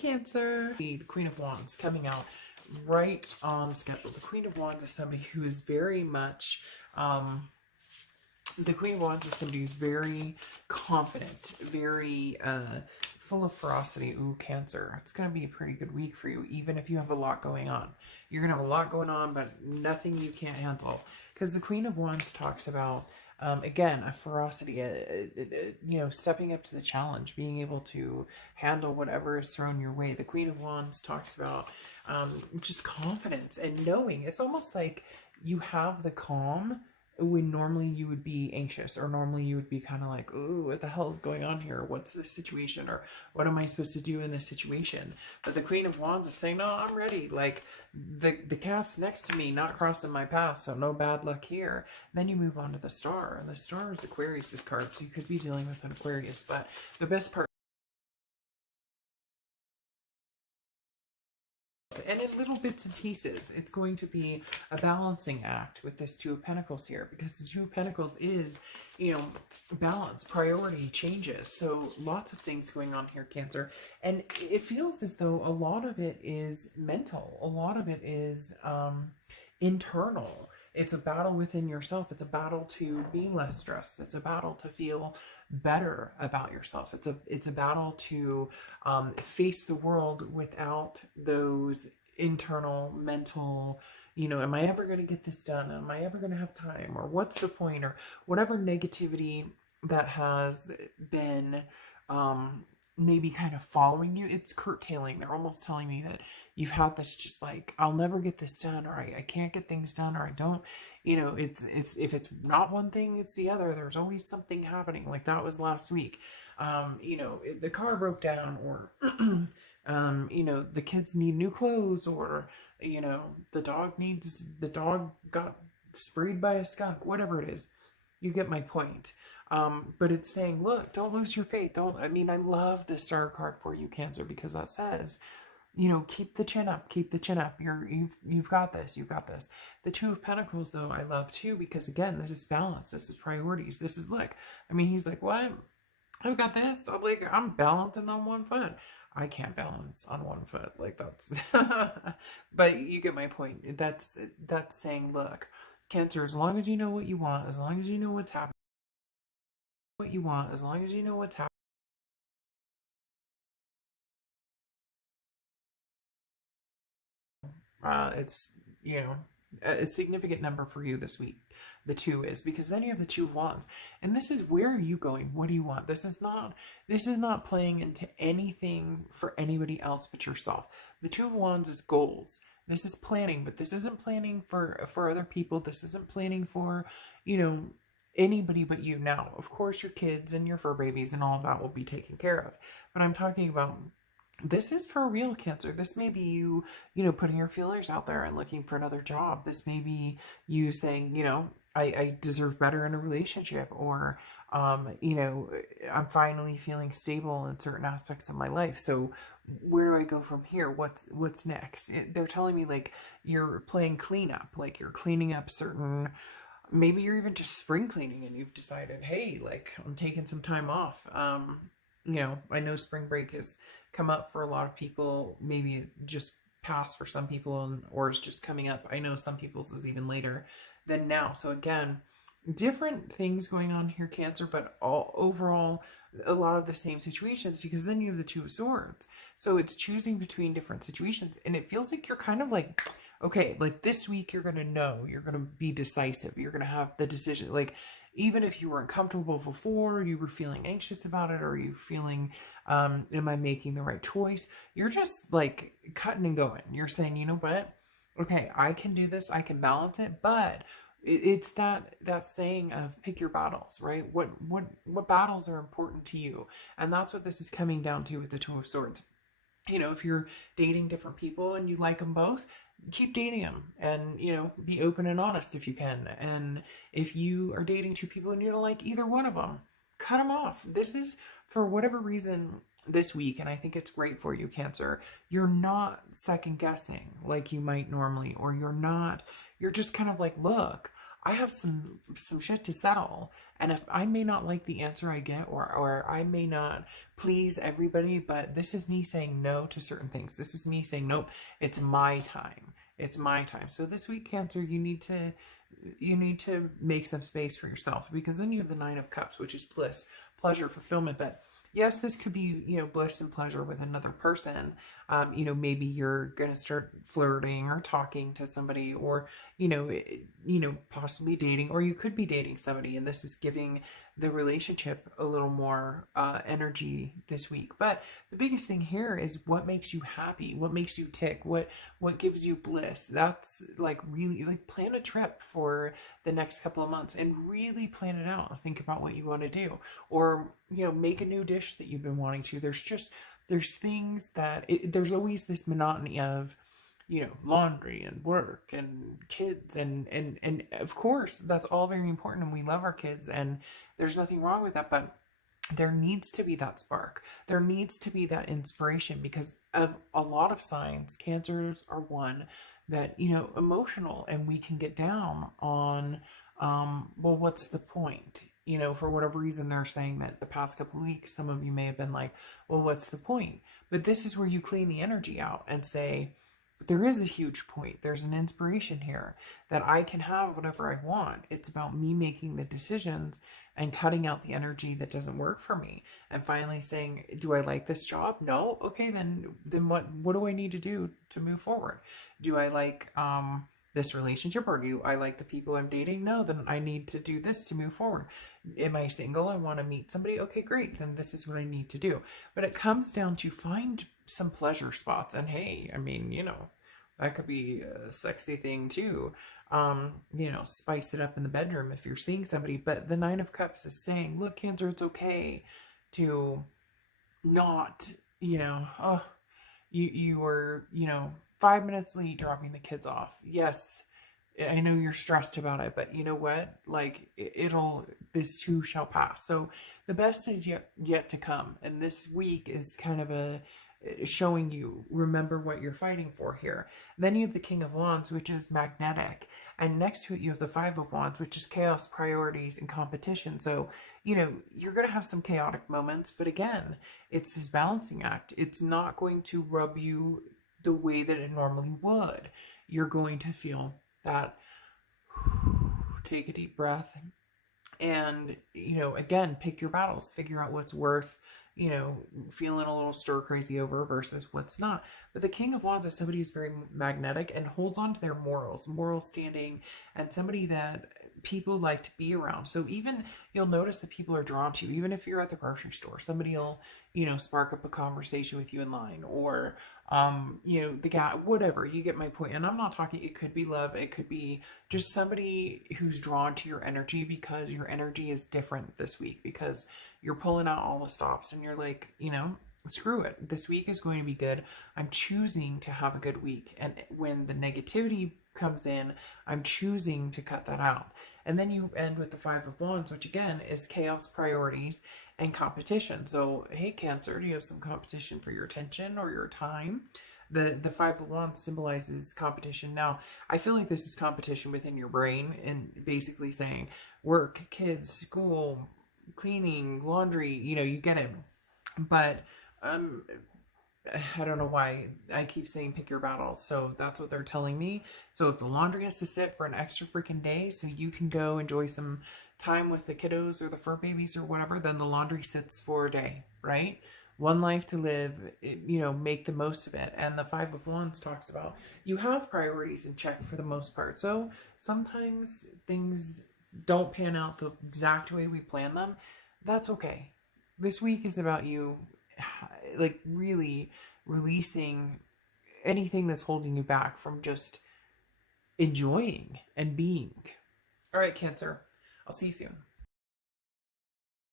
Cancer. The Queen of Wands coming out right on schedule. The Queen of Wands is somebody who is very much, the Queen of Wands is somebody who's very confident, very full of ferocity. Ooh, Cancer. It's going to be a pretty good week for you, even if you have a lot going on. You're going to have a lot going on, but nothing you can't handle. Because the Queen of Wands talks about, again, a ferocity, you know, stepping up to the challenge, being able to handle whatever is thrown your way. The Queen of Wands talks about just confidence and knowing. It's almost like you have the calm when normally you would be anxious, or normally you would be kind of like, ooh, what the hell is going on here? What's this situation? Or what am I supposed to do in this situation? But the Queen of Wands is saying, no, I'm ready. Like, the cat's next to me, not crossing my path, so no bad luck here. Then you move on to the Star, and the Star is Aquarius' card, so you could be dealing with an Aquarius. But the best part, and in little bits and pieces, it's going to be a balancing act with this Two of Pentacles here, because the Two of Pentacles is, you know, balance, priority, changes. So lots of things going on here, Cancer. And it feels as though a lot of it is mental. A lot of it is internal. It's a battle within yourself. It's a battle to be less stressed. It's a battle to feel better about yourself. It's a battle to face the world without those internal mental, you know, am I ever going to get this done? Am I ever going to have time? Or what's the point? Or whatever negativity that has been maybe kind of following you, it's curtailing. They're almost telling me that you've had this just like, I'll never get this done, or I can't get things done, or I don't, you know, it's if it's not one thing, it's the other. There's always something happening. Like that was last week. You know, the car broke down, or you know, the kids need new clothes, or you know, the dog got sprayed by a skunk, whatever it is. You get my point. But it's saying, look, don't lose your faith. I love the Star card for you, Cancer, because that says, you know, keep the chin up, keep the chin up. You've got this, you've got this. The Two of Pentacles, though, I love too, because again, this is balance, this is priorities, this is, look, I mean, he's like, what? I've got this. I'm like, I'm balancing on one foot. I can't balance on one foot. Like that's, but you get my point. That's saying, look, Cancer, as long as you know what you want, as long as you know what's happening, as long as you know what's happening, it's, you know, a significant number for you this week. The two is, because then you have the Two of Wands, and this is, where are you going? What do you want? This is not playing into anything for anybody else but yourself. The Two of Wands is goals. This is planning, but this isn't planning for other people. This isn't planning for, you know, anybody but you. Now, of course, your kids and your fur babies and all of that will be taken care of, but I'm talking about, this is for real, Cancer. This may be you, you know, putting your feelers out there and looking for another job. This may be you saying, you know, I deserve better in a relationship, or, you know, I'm finally feeling stable in certain aspects of my life. So where do I go from here? What's next? They're telling me like you're playing cleanup, like you're cleaning up certain, maybe you're even just spring cleaning and you've decided, hey, like I'm taking some time off. You know, I know spring break has come up for a lot of people, maybe just passed for some people, or it's just coming up. I know some people's is even later than now. So again, different things going on here, Cancer, but overall, a lot of the same situations, because then you have the Two of Swords. So it's choosing between different situations, and it feels like you're kind of like, okay, like this week you're going to know, you're going to be decisive, you're going to have the decision. Like, even if you weren't comfortable before, you were feeling anxious about it, or you feeling, am I making the right choice? You're just like cutting and going. You're saying, you know what? Okay, I can do this. I can balance it, but it's that saying of pick your battles, right? What battles are important to you? And that's what this is coming down to with the Two of Swords. You know, if you're dating different people and you like them both, keep dating them, and, you know, be open and honest if you can. And if you are dating two people and you don't like either one of them, cut them off. This is, for whatever reason, this week, and I think it's great for you, Cancer, you're not second guessing like you might normally, or you're just kind of like, look, I have some shit to settle. And if I may not like the answer I get, or I may not please everybody, but this is me saying no to certain things. This is me saying, nope, it's my time. It's my time. So this week, Cancer, you need to make some space for yourself, because then you have the Nine of Cups, which is bliss, pleasure, fulfillment. But yes, this could be, bliss and pleasure with another person. Maybe you're going to start flirting or talking to somebody, or, possibly dating, or you could be dating somebody, and this is giving the relationship a little more energy this week. But the biggest thing here is what makes you happy, what makes you tick, what gives you bliss. That's like really like plan a trip for the next couple of months and really plan it out. Think about what you want to do, or make a new dish that you've been wanting to. There's things that there's always this monotony of laundry and work and kids, and of course that's all very important, and we love our kids, and there's nothing wrong with that. But there needs to be that spark. There needs to be that inspiration, because of a lot of signs, Cancers are one that, emotional, and we can get down on, well, what's the point? For whatever reason, they're saying that the past couple of weeks, some of you may have been like, well, what's the point? But this is where you clean the energy out and say, there is a huge point. There's an inspiration here that I can have whatever I want. It's about me making the decisions and cutting out the energy that doesn't work for me, and finally saying, do I like this job? No. Okay, then what do I need to do to move forward? Do I like this relationship, or do I like the people I'm dating? No, then I need to do this to move forward. Am I single? I want to meet somebody. Okay, great. Then this is what I need to do. But it comes down to find some pleasure spots. And hey, I mean, that could be a sexy thing too. Spice it up in the bedroom if you're seeing somebody. But the Nine of Cups is saying, look, Cancer, it's okay to not, you were, 5 minutes late dropping the kids off. Yes, I know you're stressed about it, but you know what? Like, this too shall pass. So the best is yet to come. And this week is kind of showing you, remember what you're fighting for here. Then you have the King of Wands, which is magnetic. And next to it, you have the Five of Wands, which is chaos, priorities, and competition. So, you're going to have some chaotic moments, but again, it's this balancing act. It's not going to rub you the way that it normally would. You're going to feel that, take a deep breath, and, again, pick your battles, figure out what's worth, feeling a little stir crazy over versus what's not. But the King of Wands is somebody who's very magnetic and holds on to their moral standing, and somebody that people like to be around. So even you'll notice that people are drawn to you, even if you're at the grocery store, somebody will, spark up a conversation with you in line, or, the guy, whatever, you get my point. And I'm not talking, it could be love. It could be just somebody who's drawn to your energy, because your energy is different this week, because you're pulling out all the stops and you're like, screw it. This week is going to be good. I'm choosing to have a good week. And when the negativity comes in, I'm choosing to cut that out. And then you end with the Five of Wands, which again is chaos, priorities, and competition. So, hey, Cancer, do you have some competition for your attention or your time? The Five of Wands symbolizes competition. Now, I feel like this is competition within your brain, and basically saying work, kids, school, cleaning, laundry, you get it. But I don't know why I keep saying pick your battles. So that's what they're telling me. So if the laundry has to sit for an extra freaking day so you can go enjoy some time with the kiddos or the fur babies or whatever, then the laundry sits for a day, right? One life to live, make the most of it. And the Five of Wands talks about you have priorities in check for the most part. So sometimes things don't pan out the exact way we plan them. That's okay. This week is about you, like, really releasing anything that's holding you back from just enjoying and being. All right, Cancer, I'll see you soon.